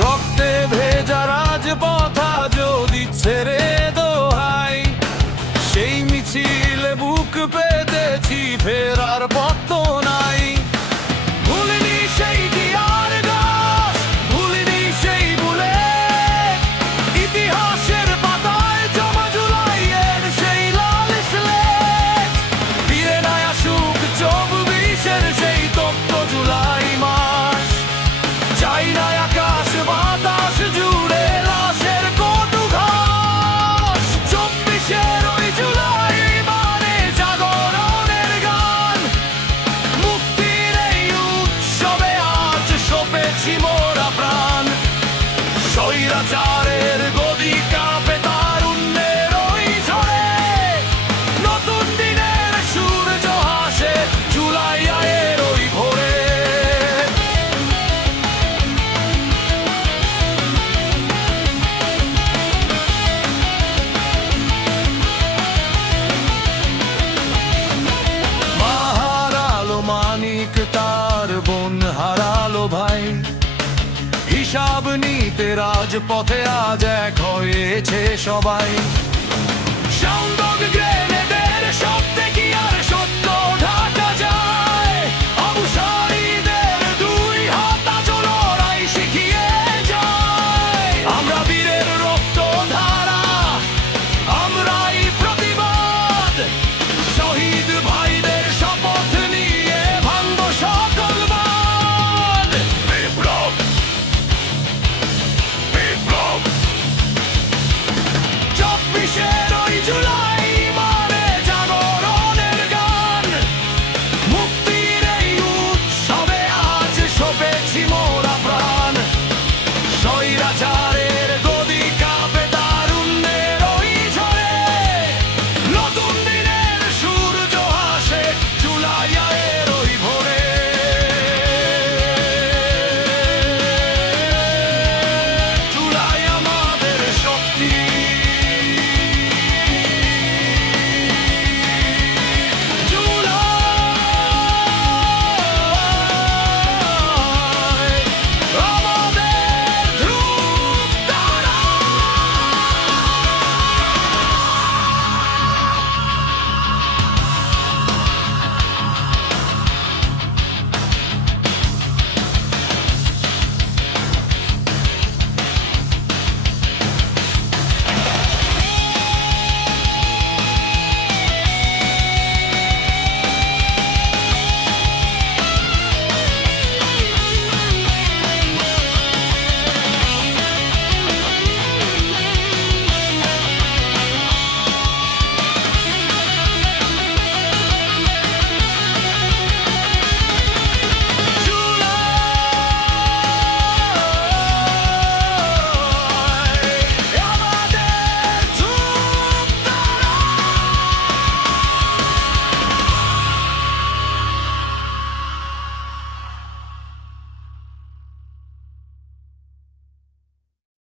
রক্তে ভেজা রাজপথা যদি ছেড়ে দোহাই, সেই মিছিলে বুক পেতেছি, ফেরার পথ তো নাই। ভুলিনি সেই টিয়ার গাছ, ভুলিনি সেই বুলেট, ইতিহাসের পাতায় জমা জুলাইয়ের সেই লাল স্লেট। ফিরে না আসুক 24-এর সেই তপ্ত জুলাই মাস, চাই না আকাশ বাতাস জুড়ে লাশের কটু ঘাস। 24-এর ওই জুলাই মানে জাগরণের গান, মুক্তির এই উৎসবে আজ সপেছি মোরা প্রাণ। স্বৈরাচারের গদি কাঁপে তারুণ্যের ওই ঝড়ে, নতুন দিনের সূর্য হাসে জুলাইয়ের ওই ভোরে। মা হারালো মানিক, তার বোন হারালো ভাই, হিসাব নিতে রাজপথে আজ এক হয়েছে সবাই। Sound of grenade